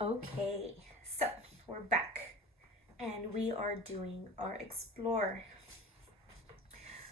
Okay, so we're back and we are doing our explore.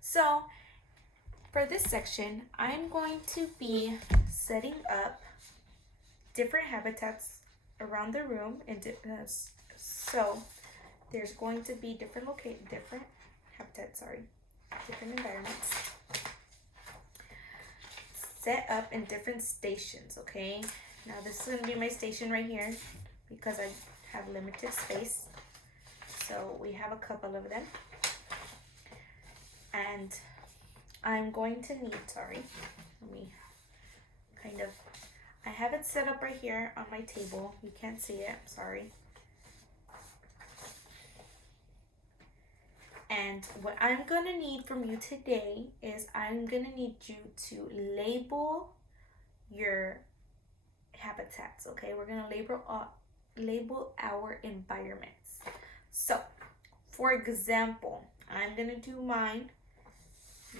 So for this section, I'm going to be setting up different habitats around the room and so there's going to be different habitats, different environments set up in different stations, okay? Now this is going to be my station right here because I have limited space. So we have a couple of them. And I'm going to need, let me I have it set up right here on my table. You can't see it, sorry. And what I'm gonna need from you today is I'm gonna need you to label your habitats, okay? We're gonna label our environments. So, for example, I'm gonna do mine.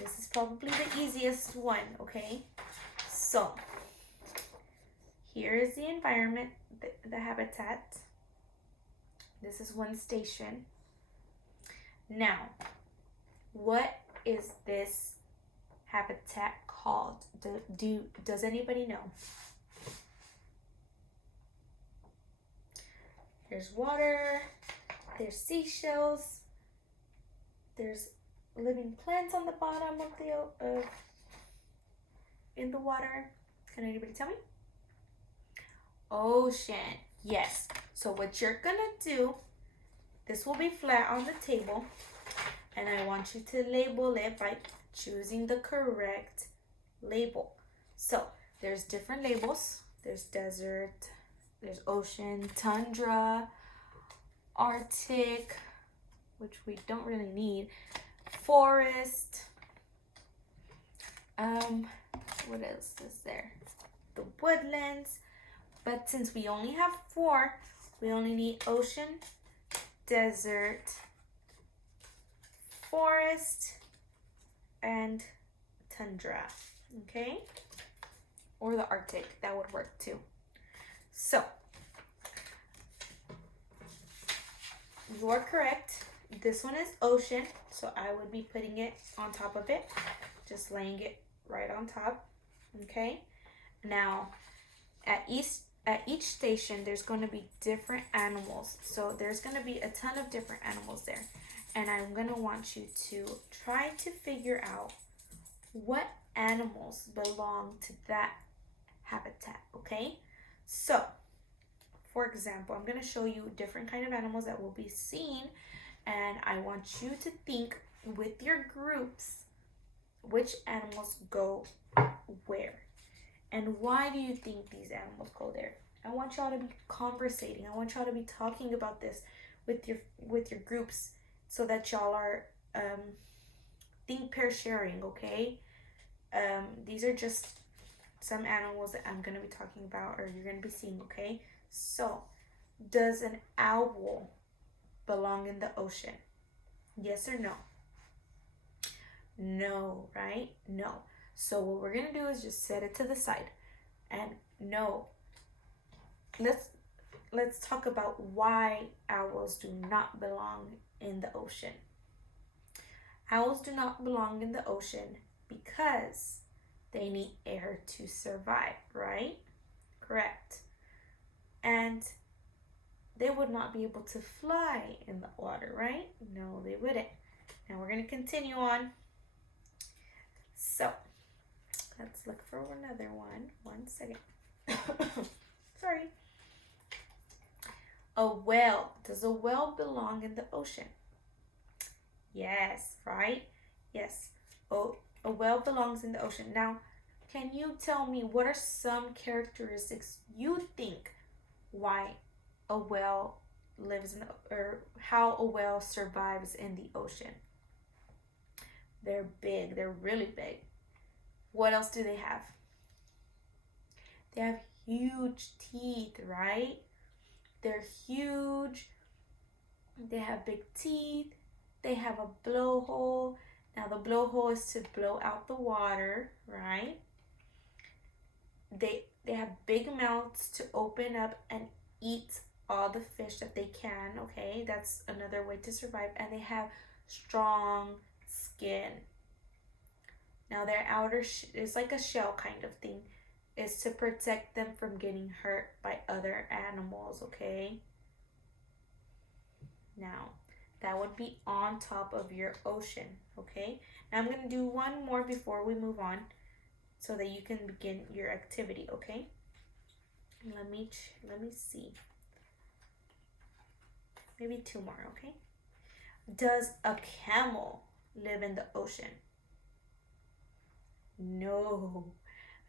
This is probably the easiest one, okay? So, here is the environment, the habitat. This is one station. Now, what is this habitat called? Does anybody know? There's water, there's seashells, there's living plants on the bottom of the in the water. Can anybody tell me? Ocean. Yes. So what you're gonna do, this will be flat on the table, and I want you to label it by choosing the correct label. So there's different labels. There's desert, there's ocean, tundra, Arctic, which we don't really need, forest, what else is there? The woodlands. But since we only have 4, we only need ocean, desert, forest, and tundra, okay? Or the Arctic, that would work too. So, you are correct. This one is ocean, so I would be putting it on top of it, just laying it right on top, okay? Now, at each station, there's going to be different animals. So there's going to be a ton of different animals there. And I'm going to want you to try to figure out what animals belong to that habitat, okay? So, for example, I'm going to show you different kind of animals that will be seen, and I want you to think with your groups which animals go where. And why do you think these animals go there? I want y'all to be conversating. I want y'all to be talking about this with your groups so that y'all are think pair sharing, okay? These are just some animals that I'm gonna be talking about or you're gonna be seeing, okay? So, does an owl belong in the ocean? Yes or no? No, right? No. So what we're gonna do is just set it to the side. And no, let's talk about why owls do not belong in the ocean. Owls do not belong in the ocean because they need air to survive, right? Correct. And they would not be able to fly in the water, right? No, they wouldn't. Now we're gonna continue on. So let's look for another one. 1 second. Sorry. A whale. Does a whale belong in the ocean? Yes, right? Yes. Oh, a whale belongs in the ocean. Now, can you tell me what are some characteristics you think why a whale lives in or how a whale survives in the ocean? They're big. They're really big. What else do they have? They have huge teeth, right? They're huge. They have big teeth. They have a blowhole. Now the blowhole is to blow out the water, right? They have big mouths to open up and eat all the fish that they can, okay? That's another way to survive. And they have strong skin. Now their outer is like a shell kind of thing, is to protect them from getting hurt by other animals, okay? Now that would be on top of your ocean, okay? Now I'm going to do one more before we move on so that you can begin your activity, okay? Let me see. Maybe two more, okay? Does a camel live in the ocean? No.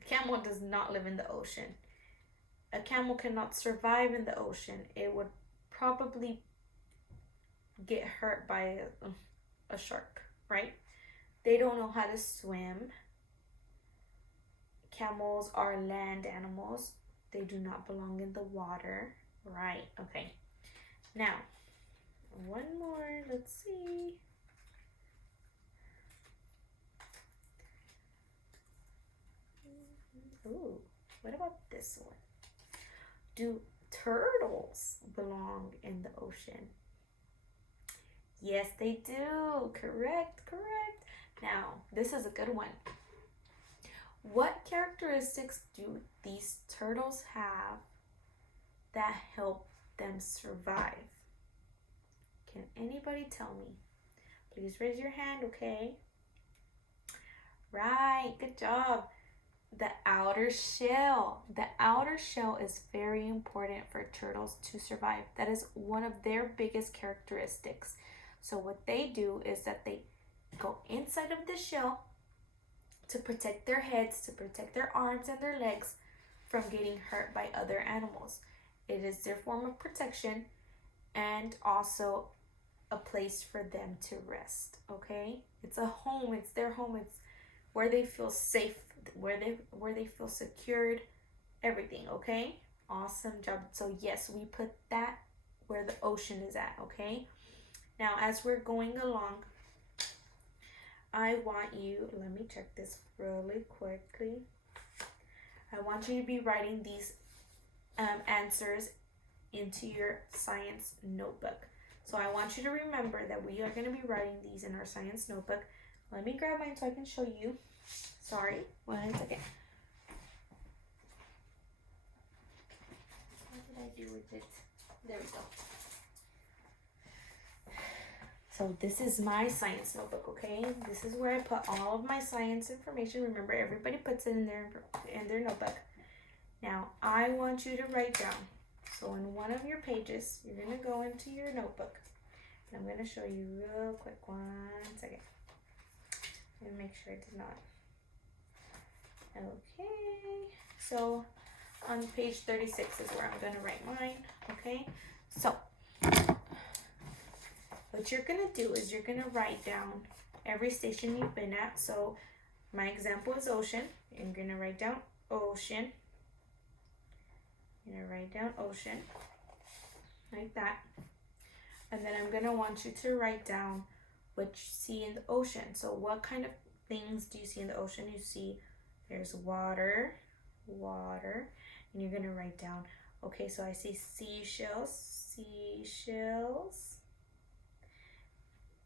A camel does not live in the ocean. A camel cannot survive in the ocean. It would probably get hurt by a shark, right? They don't know how to swim. Camels are land animals. They do not belong in the water, right? Okay. Now, one more. Let's see. Ooh, what about this one? Do turtles belong in the ocean? Yes, they do. Correct. Now, this is a good one. What characteristics do these turtles have that help them survive? Can anybody tell me? Please raise your hand, okay? Right, good job. The outer shell. The outer shell is very important for turtles to survive. That is one of their biggest characteristics. So what they do is that they go inside of the shell to protect their heads, to protect their arms and their legs from getting hurt by other animals. It is their form of protection and also a place for them to rest, okay? It's a home, it's their home, it's where they feel safe, where they feel secured, everything, okay? Awesome job. So yes, we put that where the ocean is at, okay? Now, as we're going along, I want you, let me check this really quickly. I want you to be writing these answers into your science notebook. So I want you to remember that we are going to be writing these in our science notebook. Let me grab mine so I can show you. Sorry, 1 second. What did I do with it? There we go. So this is my science notebook, okay? This is where I put all of my science information. Remember, everybody puts it in their notebook. Now, I want you to write down. So in one of your pages, you're going to go into your notebook. And I'm going to show you real quick. 1 second. Let me make sure I did not. Okay. So on page 36 is where I'm going to write mine. Okay. So what you're going to do is you're going to write down every station you've been at. So my example is ocean. You're going to write down ocean. You're going to write down ocean. Like that. And then I'm going to want you to write down what you see in the ocean. So what kind of things do you see in the ocean? You see there's water, and you're going to write down, okay, so I see seashells,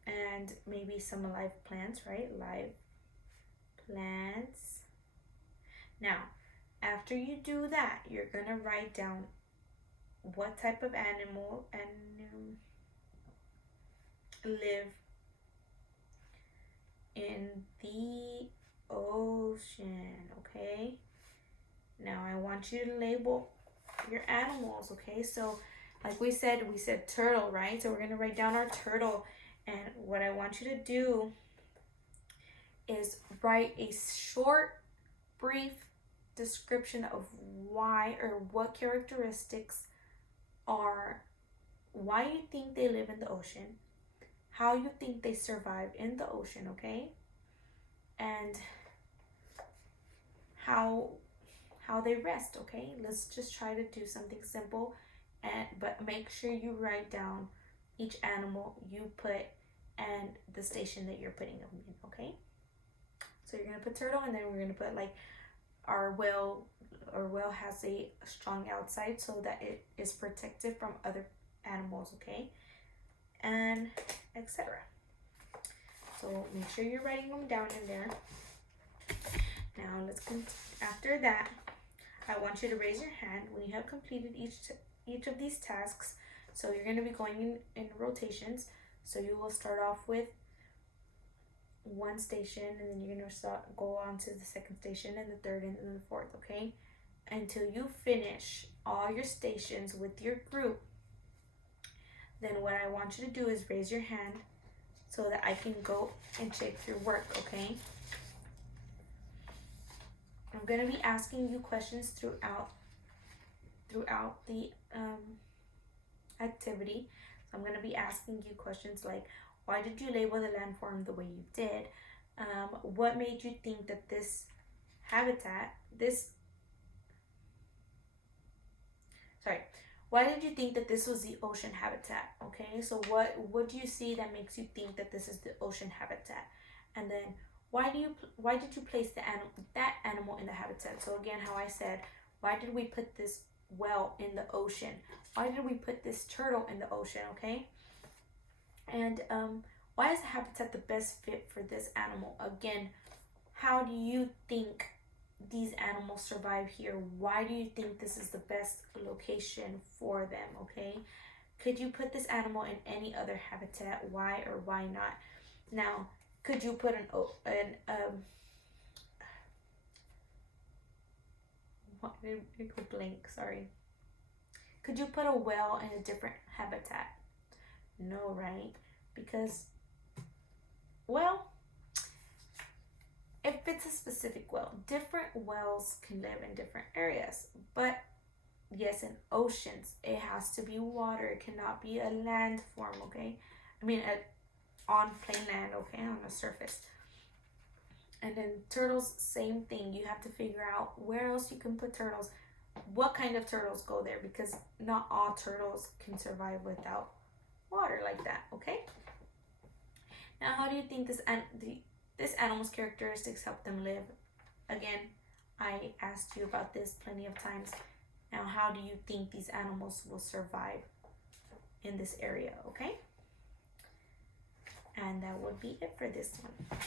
and maybe some live plants, right? Live plants. Now, after you do that, you're going to write down what type of animal live in the ocean, okay? Now I want you to label your animals, okay? So like we said turtle, right? So we're going to write down our turtle, and what I want you to do is write a short, brief description of why or what characteristics are, why you think they live in the ocean, how you think they survive in the ocean, okay? And how they rest, okay? Let's just try to do something simple, but make sure you write down each animal you put and the station that you're putting them in, okay? So you're gonna put turtle, and then we're gonna put like our well has a strong outside so that it is protected from other animals, okay? And etc. So make sure you're writing them down in there. Now let's continue. After that, I want you to raise your hand when you have completed each of these tasks. So you're going to be going in rotations. So you will start off with one station, and then you're going to go on to the second station, and the third, and then the fourth, okay? Until you finish all your stations with your group. Then what I want you to do is raise your hand so that I can go and check your work, okay? I'm going to be asking you questions throughout the activity. So I'm going to be asking you questions like, why did you label the landform the way you did? What made you think that this why did you think that this was the ocean habitat? Okay, so what do you see that makes you think that this is the ocean habitat? And then why did you place that animal in the habitat? So again, how I said, why did we put this whale in the ocean? Why did we put this turtle in the ocean? Okay, and why is the habitat the best fit for this animal? Again, how do you think these animals survive here? Why do you think this is the best location for them? Okay, could you put this animal in any other habitat? Why or why not? Now, could you put sorry. Could you put a whale in a different habitat? No, right? Because, well, if it's a specific whale, different whales can live in different areas. But yes, in oceans, it has to be water. It cannot be a land form, okay? I mean, on plain land, okay, on the surface. And then turtles, same thing. You have to figure out where else you can put turtles. What kind of turtles go there? Because not all turtles can survive without water like that, okay? Now, how do you think this animal's characteristics help them live? Again, I asked you about this plenty of times. Now, how do you think these animals will survive in this area, okay? And that would be it for this one.